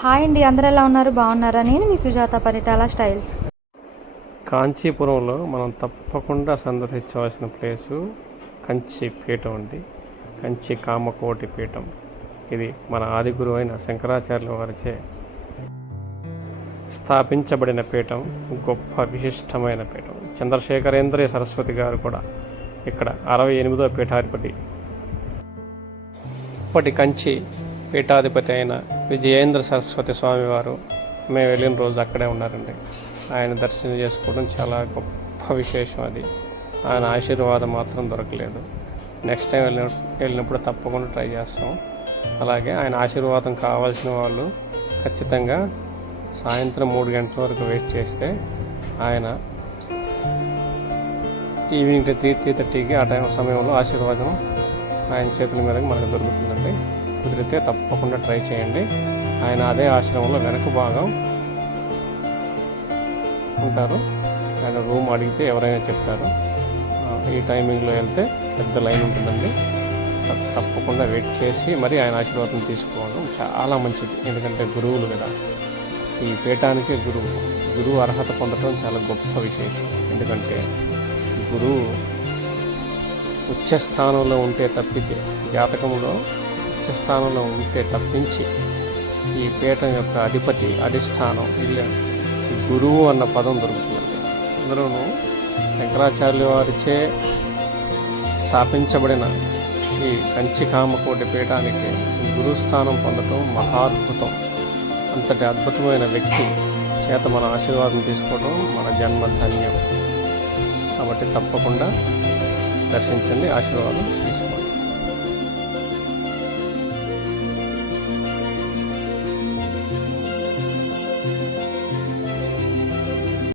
Hi అండి, అందరూ ఎలా ఉన్నారు? బాగున్నారా? నేను మీ సుజాత పరిటాల స్టైల్స్. కాంచీపురంలో మనం తప్పకుండా సందర్శించవలసిన ప్లేసు కంచి పీఠం అండి. కంచి కామకోటి పీఠం. ఇది మన ఆది గురువు అయిన శంకరాచార్యుల వారిచే స్థాపించబడిన పీఠం. గొప్ప విశిష్టమైన పీఠం. చంద్రశేఖరేంద్ర సరస్వతి గారు కూడా ఇక్కడ 68వ పీఠాధిపతి. ఇప్పటి కంచి పీఠాధిపతి అయిన విజయేంద్ర సరస్వతి స్వామివారు మేము వెళ్ళిన రోజు అక్కడే ఉన్నారండి. ఆయన దర్శనం చేసుకోవడం చాలా గొప్ప విశేషం. అది ఆయన ఆశీర్వాదం మాత్రం దొరకలేదు. నెక్స్ట్ టైం వెళ్ళినప్పుడు తప్పకుండా ట్రై చేస్తాం. అలాగే ఆయన ఆశీర్వాదం కావాల్సిన వాళ్ళు ఖచ్చితంగా సాయంత్రం 3 గంటల వరకు వెయిట్ చేస్తే ఆయన ఈవినింగ్ 3:30కి ఆ టైం సమయంలో ఆశీర్వాదం ఆయన చేతుల మీదకి మనకు దొరుకుతుందండి. కుదిరితే తప్పకుండా ట్రై చేయండి. ఆయన అదే ఆశ్రమంలో వెనక భాగం ఉంటారు. ఆయన రూమ్ అడిగితే ఎవరైనా చెప్తారు. ఈ టైమింగ్లో వెళ్తే పెద్ద లైన్ ఉంటుందండి. తప్పకుండా వెయిట్ చేసి మరి ఆయన ఆశీర్వాదం తీసుకోవడం చాలా మంచిది. ఎందుకంటే గురువులు కదా, ఈ పీఠానికి గురువు అర్హత పొందడం చాలా గొప్ప విశేషం. ఎందుకంటే గురువు ఉచ్చస్థానంలో ఉంటే తప్పితే, జాతకంలో ఉచ్చస్థానంలో ఉంటే తప్పించి ఈ పీఠం యొక్క అధిష్టానం గురువు అన్న పదం దొరుకుతుందండి. అందులోనూ శంకరాచార్యుల వారిచే స్థాపించబడిన ఈ కంచి కామకోటి పీఠానికి గురుస్థానం పొందటం మహాద్భుతం. అంతటి అద్భుతమైన వ్యక్తి చేత మన ఆశీర్వాదం తీసుకోవడం మన జన్మ ధన్యం. కాబట్టి తప్పకుండా దర్శించండి, ఆశీర్వాదం తీసుకోండి.